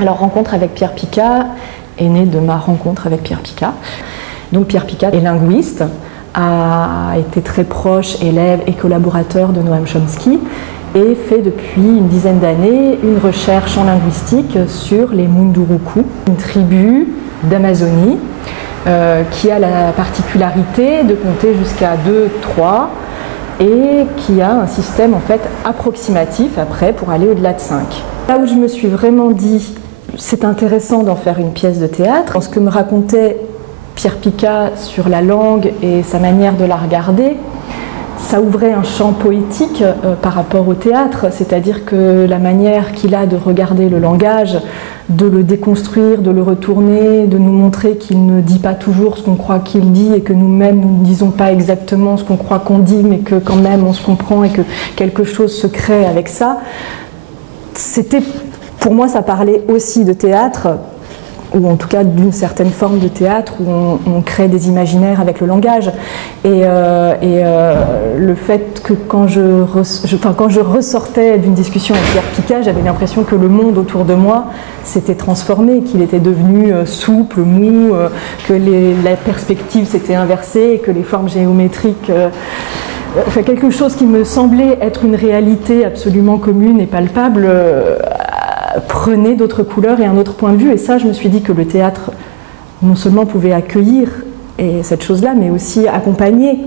Alors, rencontre avec Pierre Picat est née de ma rencontre avec Pierre Picat. Donc Pierre Picat est linguiste, a été très proche élève et collaborateur de Noam Chomsky et fait depuis une dizaine d'années une recherche en linguistique sur les Munduruku, une tribu d'Amazonie qui a la particularité de compter jusqu'à 2, 3 et qui a un système en fait approximatif après pour aller au-delà de 5. Là où je me suis vraiment dit c'est intéressant d'en faire une pièce de théâtre, ce que me racontait Pierre Picat sur la langue et sa manière de la regarder, ça ouvrait un champ poétique par rapport au théâtre, c'est-à-dire que la manière qu'il a de regarder le langage, de le déconstruire, de le retourner, de nous montrer qu'il ne dit pas toujours ce qu'on croit qu'il dit et que nous-mêmes nous ne disons pas exactement ce qu'on croit qu'on dit, mais que quand même on se comprend et que quelque chose se crée avec ça, c'était, pour moi ça parlait aussi de théâtre, ou en tout cas d'une certaine forme de théâtre où on crée des imaginaires avec le langage. Et le fait que quand je ressortais d'une discussion avec Pierre Picat, j'avais l'impression que le monde autour de moi s'était transformé, qu'il était devenu souple, mou, que la perspective s'était inversée, que les formes géométriques... Enfin, quelque chose qui me semblait être une réalité absolument commune et palpable prenait d'autres couleurs et un autre point de vue. Et ça, je me suis dit que le théâtre non seulement pouvait accueillir cette chose-là, mais aussi accompagner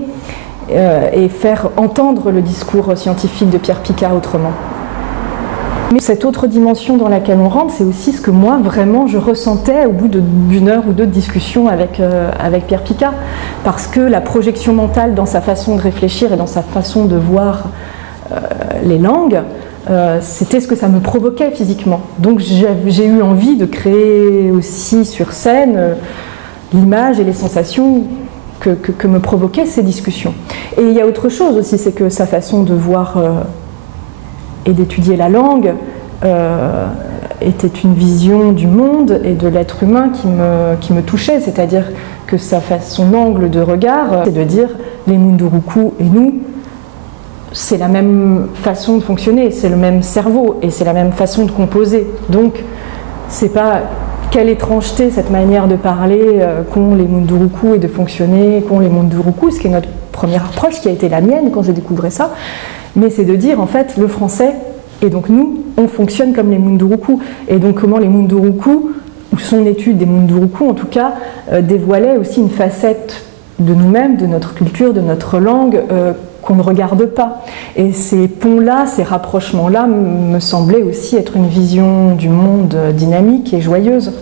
et faire entendre le discours scientifique de Pierre Picat autrement. Mais cette autre dimension dans laquelle on rentre, c'est aussi ce que moi, vraiment, je ressentais au bout d'une heure ou deux de discussion avec Pierre Picat. Parce que la projection mentale dans sa façon de réfléchir et dans sa façon de voir les langues, c'était ce que ça me provoquait physiquement. Donc j'ai eu envie de créer aussi sur scène l'image et les sensations que me provoquaient ces discussions. Et il y a autre chose aussi, c'est que sa façon de voir et d'étudier la langue était une vision du monde et de l'être humain qui me touchait, c'est-à-dire que son angle de regard, c'est de dire les Munduruku et nous, c'est la même façon de fonctionner, c'est le même cerveau et c'est la même façon de composer. Donc, c'est pas quelle étrangeté cette manière de parler qu'ont les Munduruku et de fonctionner qu'ont les Munduruku, ce qui est notre première approche, qui a été la mienne quand j'ai découvert ça, mais c'est de dire en fait le français et donc nous, on fonctionne comme les Munduruku. Et donc comment les Munduruku, ou son étude des Munduruku en tout cas, dévoilait aussi une facette de nous-mêmes, de notre culture, de notre langue, qu'on ne regarde pas. Et ces ponts-là, ces rapprochements-là me semblaient aussi être une vision du monde dynamique et joyeuse.